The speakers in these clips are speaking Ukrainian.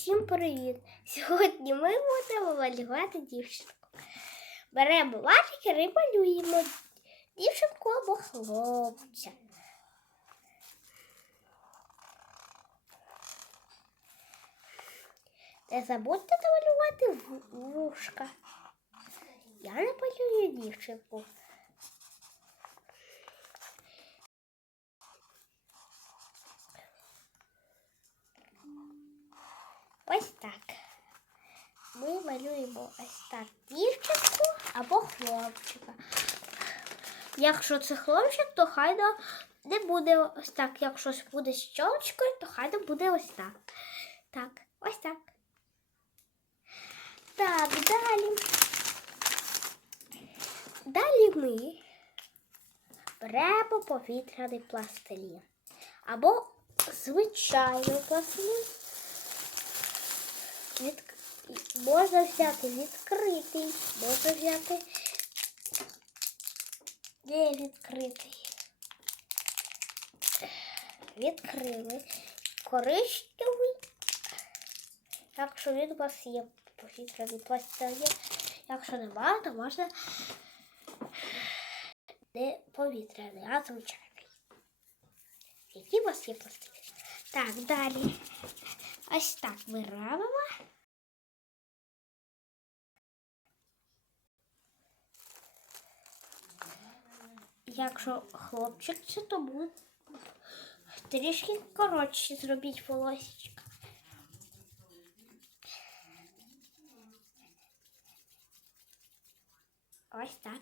Усім привіт! Сьогодні ми будемо малювати дівчинку. Беремо ватики і малюємо дівчинку або хлопця. Не забудьте намалювати вушка. Я не малюю дівчинку. Ось так. Ми малюємо ось так дівчинку або хлопчика. Якщо це хлопчик, то хай не буде ось так. Якщо буде з чолочкою, то хай буде ось так. Так, ось так. Так, далі. Далі ми беремо повітряний пластилін. Або звичайний пластилін. Від... Можна взяти відкритий, можна взяти не відкритий. Відкрили. Коричневий. Якщо він у вас є повітряний пластилін. Якщо немає, то можна не повітряний, а звичайний. Який у вас є пластилін? Так, далі. Ось так ми Якщо хлопчик, це то буде трішки коротше зробіть волосечка. Ось так.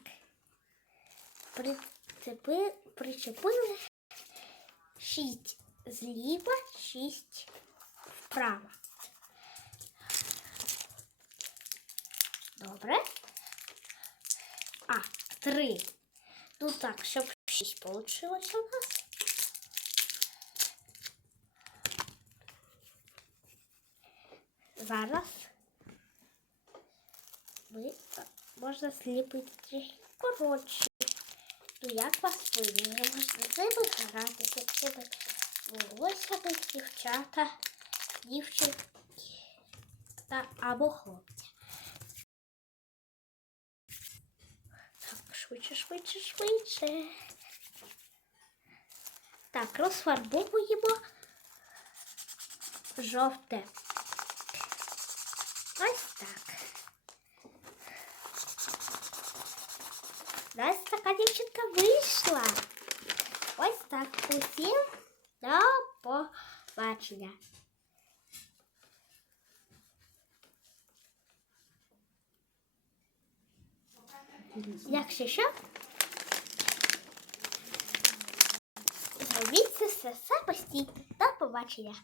Прицепи, причепили шість зліва, шість вправо. Добре. А, три. Ну так, щоб шість получилось у нас. Зараз ми а, можна сліпити трішки коротше. Ну як вас вийде? Можна з ними гратися, цими волоссями дівчата, дівчинки та або хлопця. швидше, швидше, швидше. Так, розфарбовуємо жовте. Ось так. У нас така дівчинка вийшла. Ось так. Усім до побачення. Якщо що, зробіть це все самостійно. До побачення.